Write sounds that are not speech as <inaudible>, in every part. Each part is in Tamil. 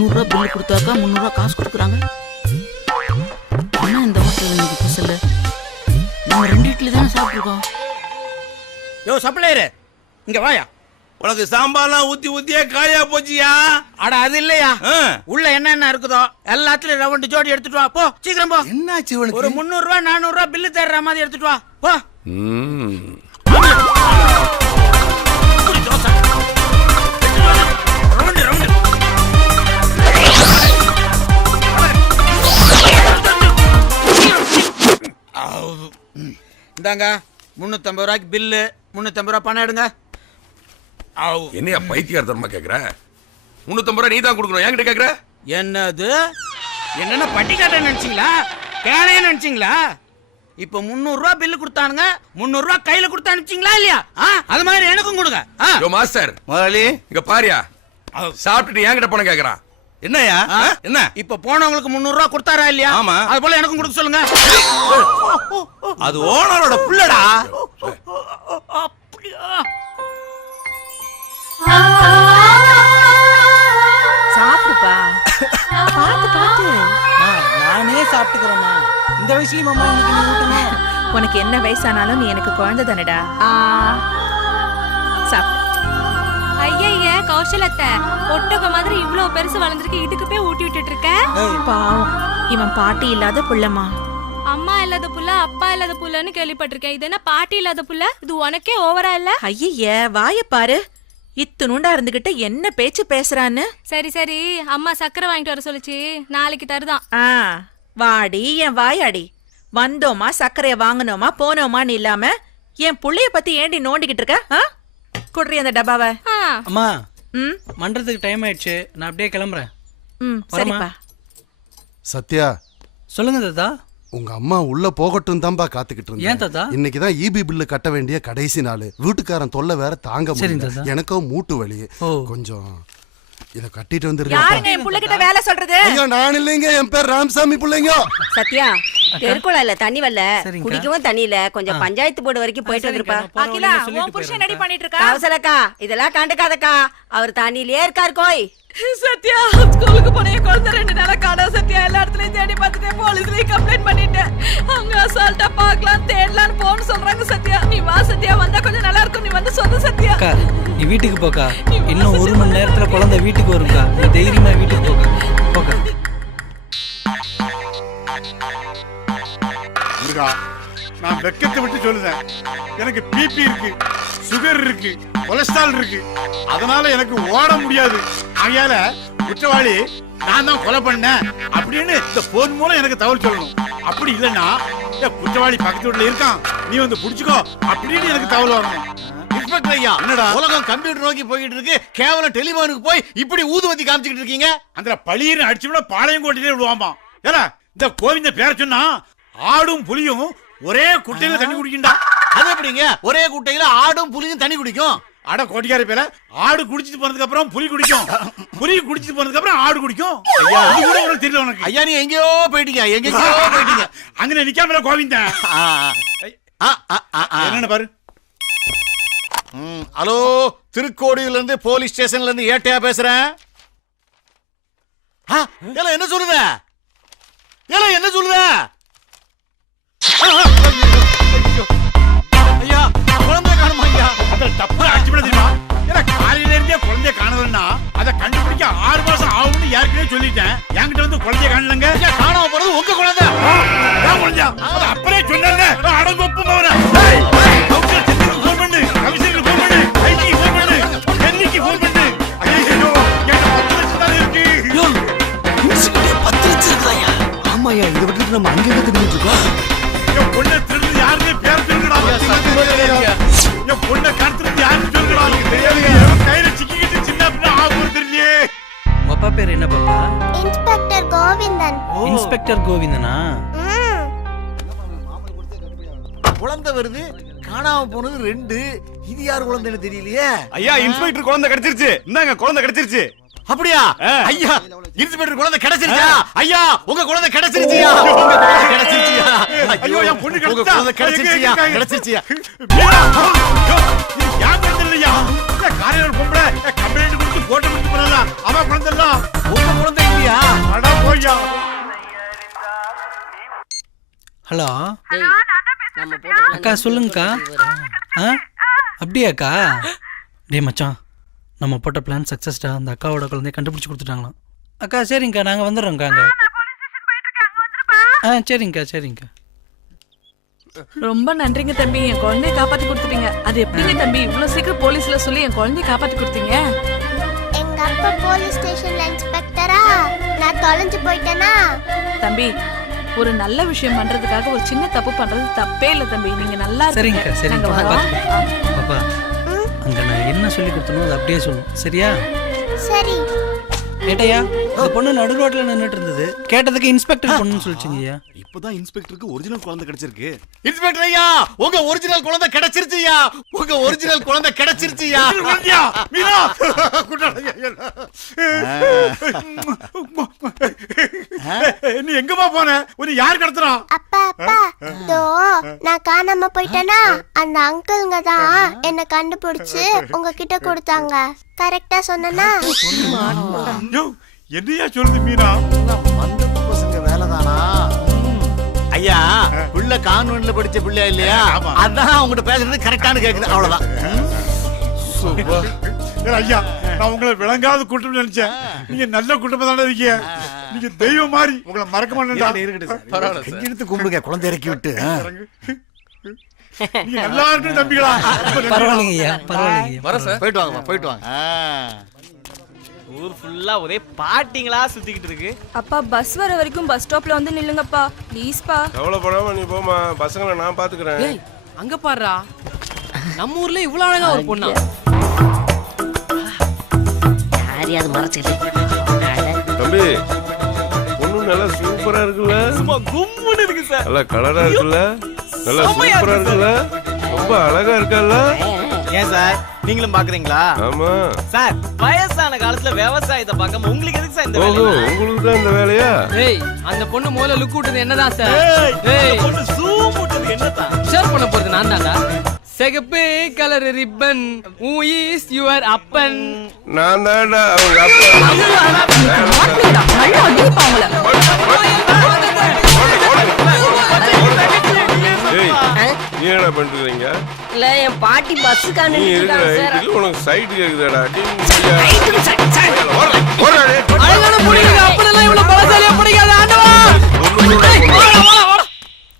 முந்நூறுரூவா பில்லு கொடுத்தாக்கா முந்நூறுரூவா காசு கொடுக்குறாங்க. என்ன இந்த ஹோட்டல் இன்னைக்கு பஸ்ஸில் நம்ம ரெண்டு இட்லி தானே சாப்பிட்ருக்கோம் யோ சப்ளையரு இங்க வாயா. உனக்கு சாம்பார்லாம் ஊத்தி ஊத்தியே காயா போச்சியா? அட அது இல்லையா? ஆ. உள்ள என்னென்ன இருக்குதோ எல்லாத்துலயும் ரவுண்டு ஜோடி எடுத்துட்டு வா. போ சீக்கிரம் போ. என்னாச்சு ஒரு முந்நூறு ரூபா நானூறு ரூபா பில்லு தர்ற மாதிரி எடுத்துட்டு வா. போ. இந்தாங்க முந்நூத்தம்பது ரூபாய்க்கு பில்லு முந்நூத்தம்பது ரூபா பணம் எடுங்க. என்னையா பைத்தியார்த்தனமா கேக்குற? முன்னூத்தம்பது ரூபா நீ தான் கொடுக்கணும் என்கிட்ட கேக்குற? என்னது? என்னென்ன பட்டிக்காட்ட நினைச்சீங்களா? கேனைய நினைச்சீங்களா? இப்ப முந்நூறு ரூபா பில்லு கொடுத்தானுங்க முந்நூறு ரூபா கையில கொடுத்து அனுப்பிச்சீங்களா இல்லையா? ஆ, அது மாதிரி எனக்கும் கொடுங்க. மாஸ்டர். முதலாளி. இங்க பாரியா. சாப்பிட்டுட்டு என்கிட்ட பணம் கேக்குறான்? என்னய்யா? ஆ? என்ன? இப்ப போனவங்களுக்கு முந்நூறு ரூபா கொடுத்தாரா இல்லையா? ஆமா. அது போல எனக்கும் கொடுக்க சொல்லுங்க. அது ஓனரோட புள்ளடா. அப்படியா? சாப்பிடுப்பா. பார்த்து பார்த்து. நானே சாப்பிட்டுக்கிறேம்மா. இந்த வயசுலயும் அம்மா எனக்கு நீ ஊட்டணும் உனக்கு என்ன வயசானாலும் நீ எனக்கு குழந்தை தானடா. ஆ. சாப்பிடு. ஐயய்ய கௌசலத்தை. ஒட்டக மாதிரி இவ்ளோ பெருசு வளர்ந்துருக்கு இதுக்கு போய் ஊட்டி விட்டுட்டு இருக்க? பாவம். இவன் பாட்டி இல்லாத புள்ளமா அம்மா இல்லாத புள்ள அப்பா இல்லாத புள்ளன்னு கேள்விப்பட்டிருக்கேன். இது என்ன பாட்டி இல்லாத புள்ள? இது உனக்கே ஓவரா இல்ல? ஐய வாய பாரு. இத்துணுண்டா இருந்துகிட்டு என்ன பேச்சு பேசுறான்னு? சரி சரி. அம்மா சக்கரை வாங்கிட்டு வர சொல்லுச்சு. நாளைக்கு தருதான். ஆ வாடி என் வாயாடி. வந்தோமா சர்க்கரைய வாங்கினோமா போனோமான்னு இல்லாம என் புள்ளைய பத்தி ஏண்டி நோண்டிக்கிட்டு இருக்க ஆ? குடுறி அந்த டப்பாவை. அம்மா ம்? மன்றத்துக்கு டைம் ஆயிடுச்சு. நான் அப்படியே கிளம்புறேன். ம் வரமா? சரிப்பா. சத்யா. சொல்லுங்க தாத்தா. உங்க அம்மா உள்ள போகட்டும் தான்பா காத்துக்கிட்டு ஏன் தாத்தா? இருந்தேன் இன்னைக்கு தான் இபி பில்லு கட்ட வேண்டிய கடைசி நாள். வீட்டுக்காரன் தொல்லை வேற தாங்க முடியல. எனக்கும் மூட்டு வலி. ஓ. கொஞ்சம் இத கட்டிட்டு யாருங்க வந்துருக்கேன் என் புள்ளகிட்ட வேலை சொல்றது? ஐயோ நான் இல்லைங்க. என் பேர் ராமசாமி பிள்ளைங்க. சத்யா தெருக்குழாயில தண்ணி வரல. குடிக்கவும் தண்ணி இல்ல. கொஞ்சம் பஞ்சாயத்து போர்டு வரைக்கும் போயிட்டு வந்திருப்பா. அகிலா உன் புருஷன். ரெடி பண்ணிட்டு இருக்கா கவசலக்கா இதெல்லாம் கண்டுக்காதக்கா. அவர் தண்ணியிலே இருக்கார் கோய். சத்யா ஸ்கூலுக்கு போன என் குழந்தை ரெண்டு நாளா காணோம் சத்யா. எல்லா இடத்துலயும் தேடி பார்த்துட்டேன் போலீஸ்லயும் கம்ப்ளைண்ட் பண்ணிட்டேன். அவங்க அசால்ட்டா பார்க்கலாம் தேடலாம்னு போன்னு சொல்றாங்க சத்யா. நீ வா சத்யா வந்தா கொஞ்சம் நல்லா இருக்கும். நீ வந்து சொல்லு சத்யா. நீ வீட்டுக்கு போக்கா. இன்னும் ஒரு மணி நேரத்துல குழந்தை வீட்டுக்கு வரும்க்கா. நீ தைரியமா வீட்டுக்கு போக்கா. போக்கா. முருகா நான் வெக்கத்தை விட்டு சொல்லுதேன். எனக்கு பிபி இருக்கு சுகர் இருக்கு கொலஸ்ட்ரால் இருக்கு. அதனால எனக்கு ஓட முடியாது. ஆகையால குற்றவாளி நான் தான் கொலை பண்ணேன் அப்படின்னு இந்த போன் மூலம் எனக்கு தகவல் சொல்லணும். அப்படி இல்லைன்னா குற்றவாளி பக்கத்து வீட்டுல இருக்கான். நீ வந்து புடிச்சுக்கோ அப்படின்னு எனக்கு தகவல் வரணும். இன்ஸ்பெக்டர் ஐயா என்னடா? உலகம் கம்ப்யூட்டர் நோக்கி போய்கிட்டு இருக்கு. கேவலம் டெலிபோனுக்கு போய் இப்படி ஊதுவத்தி காமிச்சுக்கிட்டு இருக்கீங்க? அந்த பழியின்னு அடிச்சோம்னா பாளையம் கோட்டையிலே விடுவாமா ஏன்னா இந்த கோவிந்த பேரை சொன்னா ஆடும் புலியும் ஒரே குட்டையில தண்ணி குடிக்கின்றா. அது எப்படிங்க? ஒரே குட்டையில ஆடும் புலியும் தண்ணி குடிக்கும். அட கோட்டிக்கார பேர ஆடு குடிச்சிட்டு போனதுக்கு அப்புறம் புலி குடிக்கும். புலி குடிச்சிட்டு போனதுக்கு அப்புறம் ஆடு குடிக்கும். ஐயா. இது கூட உனக்கு தெரியல உனக்கு. ஐயா நீ எங்கேயோ போயிட்டீங்க எங்கேயோ போயிட்டீங்க. அங்க நிக்காம கோவிந்தன் ஆ, ஆ, ஆ, ஆ, ஆ. என்னன்னு பாரு. ஹலோ திருக்கோடியில இருந்து போலீஸ் ஸ்டேஷன்ல இருந்து ஏட்டையா பேசுறேன்? என்ன சொல்லுத? என்ன சொல்லுத? சொல்லிட்டேன் என்கிட்ட வந்து குழந்தைய காணலங்க காணாம போறது உங்க குழந்தை குழந்தையா அப்படியே சொன்னாங்க அடங்கொப்பு போறேன் பண்ணு கமிஷனருக்கு ஃபோன் பண்ணு ஐஜி ஃபோன் பண்ணு டெல்லிக்கு ஃபோன் பண்ணு ஆமாயா இதை விட்டுட்டு நம்ம பொண்ணை கடத்துறது என் கையில சிக்கிக்கிட்டு சின்ன பிள்ளை ஆகும் தெரியலையே உங்க அப்பா பேர் என்ன பாப்பா? இன்ஸ்பெக்டர் கோவிந்தன். இன்ஸ்பெக்டர் கோவிந்தனா? குழந்தை வருது காணாம போனது ரெண்டு. இது யார் குழந்தைன்னு தெரியலையே? ஐயா இன்ஸ்பெக்டர் குழந்தை கிடைச்சிருச்சு. இந்தாங்க குழந்தை கிடைச்சிருச்சு. அப்படியா? ஐயா இன்ஸ்பெக்டர் குழந்தை கிடைச்சிருச்சா? ஐயா உங்க குழந்தை கிடைச்சிருச்சியா? உங்க குழந்தை கிடைச்சிருச்சியா? ஐயோ என் பொண்ணு உங்க குழந்தை கிடைச்சிருச்சியா? கிடைச்சிருச்சியா? யார் தெரியலையா காரையார் பொம்பளை. கம்ப்ளைண்ட் போட்டு கொடுத்து குழந்தை இல்லையா? அடா போய்யா. ஹலோ. அக்கா சொல்லுங்கக்கா. ஆ? அப்படியாக்கா? டே மச்சான். நம்ம போட்ட பிளான் சக்ஸஸ்டா அந்த அக்காவோட குழந்தைய கண்டுபிடிச்சி கொடுத்துட்டாங்களாம். அக்கா சரிங்கக்கா நாங்கள் வந்துடுறோங்க்கா அங்கே. ஆ சரிங்கக்கா சரிங்கக்கா. ரொம்ப நன்றிங்க தம்பி. என் குழந்தைய காப்பாத்தி கொடுத்துட்டீங்க. அது எப்படிங்க தம்பி? இவ்வளவு சீக்கிரம் போலீஸ்ல சொல்லி என் குழந்தைய காப்பாத்தி கொடுத்தீங்க? எங்க அப்பா போலீஸ் ஸ்டேஷன்ல இன்ஸ்பெக்டரா? நான் தொலைஞ்சு போயிட்டேனா? தம்பி ஒரு நல்ல விஷயம் பண்றதுக்காக ஒரு சின்ன தப்பு பண்றது தப்பே இல்ல தம்பி. நீங்க நல்லா. சரிங்கக்கா சரிங்கக்கா. வரோம். பார்த்து பாப்பா அங்கே நான் என்ன சொல்லி கொடுத்தனோ அதை அப்படியே சொல்லணும் சரியா? சரி. ஏட்டையா? பொண்ணு நடு ரோட்ல நின்றுட்டு இருந்தது. கேட்டதுக்கு இன்ஸ்பெக்டர் பொண்ணுன்னு சொல்லிச்சுங்கய்யா இப்பதான் இன்ஸ்பெக்டருக்கு ஒரிஜினல் குழந்தை கிடைச்சிருக்கு. இன்ஸ்பெக்டர் ஐயா உங்க ஒரிஜினல் குழந்தை கிடைச்சிருச்சுயா உங்க ஒரிஜினல் குழந்தை? <laughs> மீனா? குண்டாளையா? நீ எங்கம்மா போன? உன்னை யார் கடத்துறா? அப்பா அப்பா. தோ நான் காணாம போயிட்டேனா? அந்த அங்கிள்ங்க தான் என்ன கண்டுபிடிச்சு உங்ககிட்ட கொடுத்தாங்க. கரெக்டா சொன்னனா? யோ என்னையா சொல்லுது மீனா மந்த பசங்க வேலைதானா? ஐயா புள்ள கான்வென்ட்ல படிச்ச பிள்ளையா இல்லையா. அதான் உங்ககிட்ட பேசுறது கரெக்டானு கேக்குது. அவ்வளவுதான். ஐயா நான் உங்களை விளங்காத கூட்டம் நினைச்சேன். நீங்க நல்ல குடும்பம் தானே இருக்கீங்க. நீங்க தெய்வம் மாதிரி. உங்களை மறக்க மாட்டேன்டா. கையெடுத்து கும்பிடுங்க. குழந்தை இறக்கி விட்டு. நல்லா இருக்கு தம்பிகளா. சார். போயிட்டு வாங்கம்மா போயிட்டு வாங்க. ஊர் ஃபுல்லா ஒரே பாட்டிங்களா சுத்திக்கிட்டு இருக்கு. அப்பா பஸ் வர வரைக்கும் பஸ் ஸ்டாப்ல வந்து நில்லுங்கப்பா. ப்ளீஸ்ப்பா கவலைப்படாம நீ போமா பசங்களை நான் பாத்துக்கிறேன். ஏய் அங்க பாருடா. நம்ம ஊர்ல இவ்வளவு அழகா ஒரு பொண்ணா? யாரையாவது மறைச்சிட்டு தம்பி பொண்ணு நல்லா சூப்பரா இருக்குல்ல? சும்மா கும்முன்னு இருக்கு சார் நல்லா கலரா இருக்குல்ல? நல்லா சூப்பரா இருக்குல்ல? ரொம்ப அழகா இருக்கல்ல? ஏன் சார் நீங்களும் பாக்குறீங்களா? ஆமா. சார் வயசான காலத்துல விவசாயத்தை பார்க்காம உங்களுக்கு எதுக்கு சார் இந்த ஓஹோ வேலை உங்களுக்கு தான் இந்த வேலையா? ஏய் அந்த பொண்ணு முதல்ல லுக் விட்டது என்னதான் சார்? ஏய் பொண்ணு zoom விட்டது என்னதான்? ஷேர் பண்ண போறது நான் தான்டா. சிகப்பு colour ribbon who is your அப்பன்? நான் தான்டா அவங்க அப்பா நீ என்ன பண்றீங்க? இல்ல என் பாட்டி பஸ்ஸுக்கான நீ இருக்கிற சார் ஹைட்டுக்கு உனக்கு சைடு கேக்குதாடா ஆண்டவா.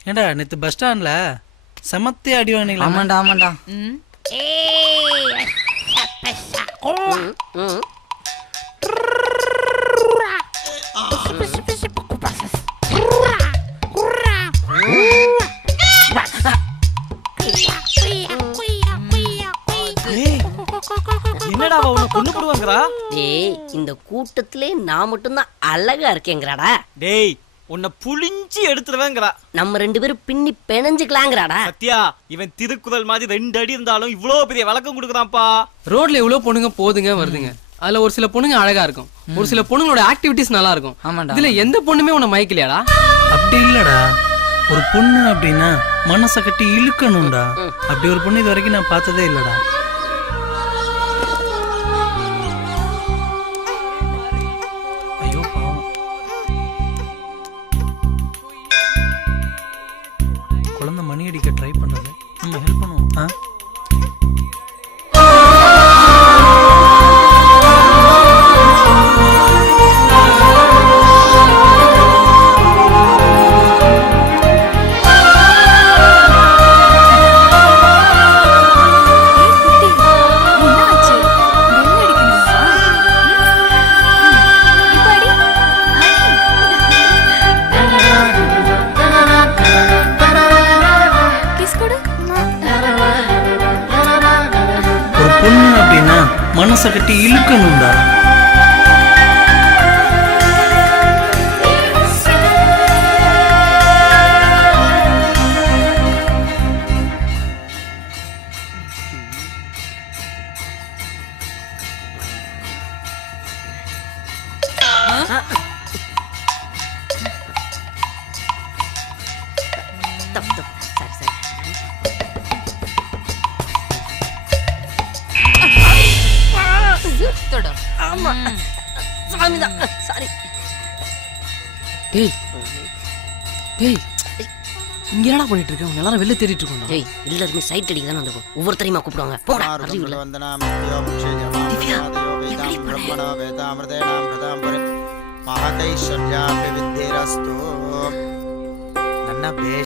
ஏண்டா நேற்று பஸ் ஸ்டாண்ட்ல செமத்தே அடி வாங்கினீங்களா? ஆமாண்டா ஆமாண்டா. என்னடா அவ உன்னை கொண்டு போடுவாங்கறா? டேய் இந்த கூட்டத்திலே நான் மட்டும்தான் அழகா இருக்கேங்கிறாடா. டேய் உன்னை புளிஞ்சி எடுத்துருவேங்கறா. நம்ம ரெண்டு பேரும் பின்னி பிணைஞ்சுக்கலாங்கிறாடா. சத்யா இவன் திருக்குறள் மாதிரி ரெண்டு அடி இருந்தாலும் இவ்ளோ பெரிய விளக்கம் கொடுக்குறான்ப்பா. ரோட்ல இவ்வளவு பொண்ணுங்க போதுங்க வருதுங்க. அதுல ஒரு சில பொண்ணுங்க அழகா இருக்கும். ஒரு சில பொண்ணுங்களோட ஆக்டிவிட்டிஸ் நல்லா இருக்கும். ஆமாண்டா. இதுல எந்த பொண்ணுமே உன்னை மயக்கலையாடா? அப்படி இல்லடா. ஒரு பொண்ணு அப்படின்னா மனசை கட்டி இழுக்கணும்டா. அப்படி ஒரு பொண்ணு இது வரைக்கும் நான் பார்த்ததே இல்லடா. பொண்ணு அப்படின்னா மனசை கட்டி இழுக்கணும்டா. தப்பு சாமிதான் சாரி டேய் டேய் இங்க என்னடா பண்ணிட்டு இருக்க உங்க எல்லாரும் வெளில தேடிட்டு இருக்கோம் ஏய் எல்லாருமே சைட் அடிக்க தானே வந்திருக்கும் ஒவ்வொருத்தரையுமா கூப்பிடுவாங்க போடா அறிவு இல்ல ಮಹತೈಶ್ವರ್ಯಾಭಿವೃದ್ಧಿರಸ್ತು ನನ್ನ ಬೇಷ